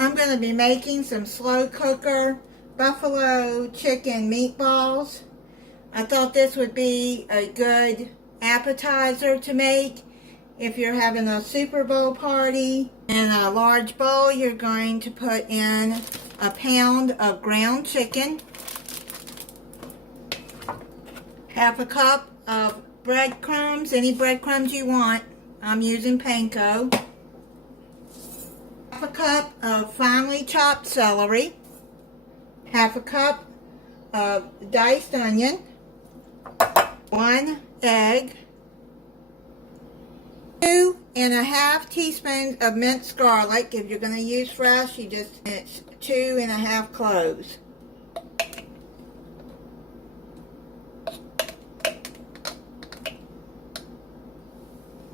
I'm going to be making some slow cooker buffalo chicken meatballs. I thought this would be a good appetizer to make if you're having a Super Bowl party. In a large bowl, you're going to put in a pound of ground chicken, half a cup of breadcrumbs, any breadcrumbs you want. I'm using panko. Half a cup of finely chopped celery, half a cup of diced onion, 1 egg, 2½ teaspoons of minced garlic. If you're going to use fresh, it's 2½ cloves.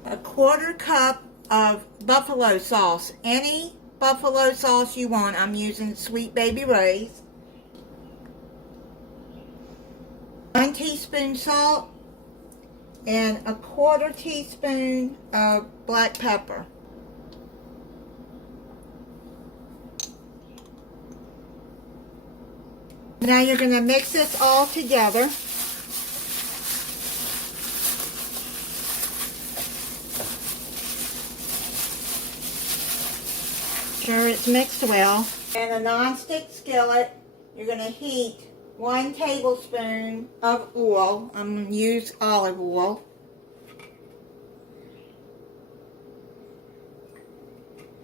A 1/4 cup of buffalo sauce. Any buffalo sauce you want. I'm using Sweet Baby Ray's. 1 teaspoon salt and a 1/4 teaspoon of black pepper. Now you're going to mix this all together. Sure it's mixed well. In a non-stick skillet, you're going to heat 1 tablespoon of oil. I'm going to use olive oil.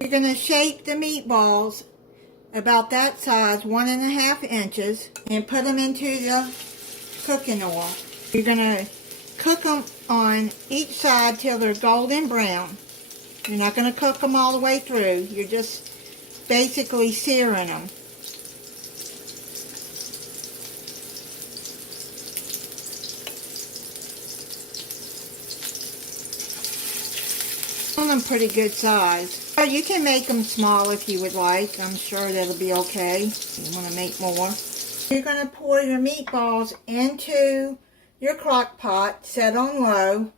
You're going to shape the meatballs about that size, 1½ inches, and put them into the cooking oil. You're going to cook them on each side till they're golden brown. You're not going to cook them all the way through. You're just basically searing them. Them pretty good size. Or you can make them small if you would like. I'm sure that'll be okay. You want to make more. You're going to pour your meatballs into your crock pot, set on low.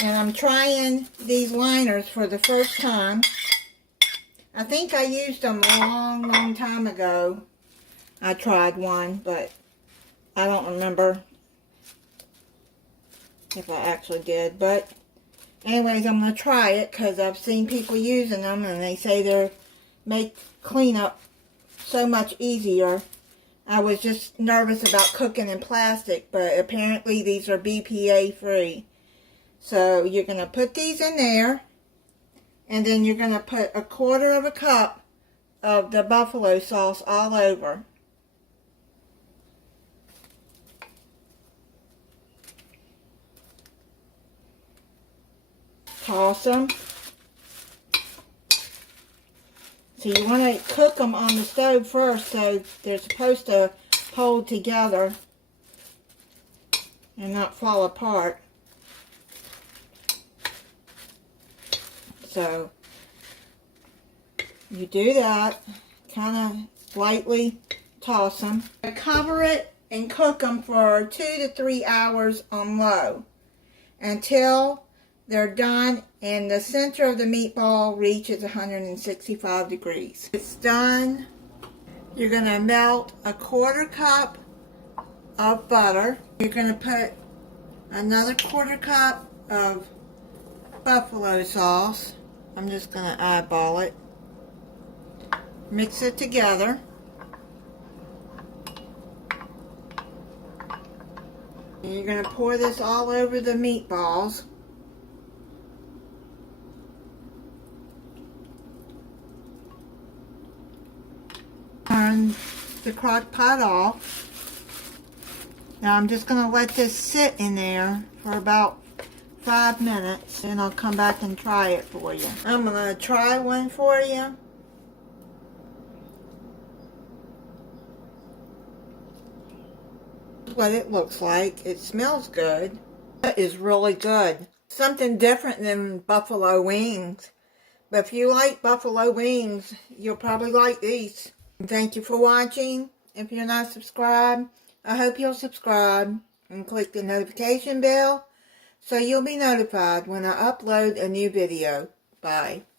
And I'm trying these liners for the first time. I think I used them a long time ago. I tried one, but I don't remember if I actually did. But anyways, I'm going to try it because I've seen people using them and they say they make cleanup so much easier. I was just nervous about cooking in plastic, but apparently these are BPA free. So you're going to put these in there, and then you're going to put a 1/4 cup of the buffalo sauce all over. Toss them. So you want to cook them on the stove first, so they're supposed to hold together and not fall apart. So you do that, kind of lightly toss them. Cover it and cook them for 2 to 3 hours on low until they're done and the center of the meatball reaches 165 degrees. It's done. You're going to melt a 1/4 cup of butter. You're going to put another 1/4 cup of buffalo sauce. I'm just going to eyeball it. Mix it together. And you're going to pour this all over the meatballs. Turn the crock pot off. Now I'm just going to let this sit in there for about 5 minutes, and I'll come back and try it for you. I'm going to try one for you. This is what it looks like. It smells good. That is really good. Something different than buffalo wings. But if you like buffalo wings, you'll probably like these. Thank you for watching. If you're not subscribed, I hope you'll subscribe and click the notification bell so you'll be notified when I upload a new video. Bye.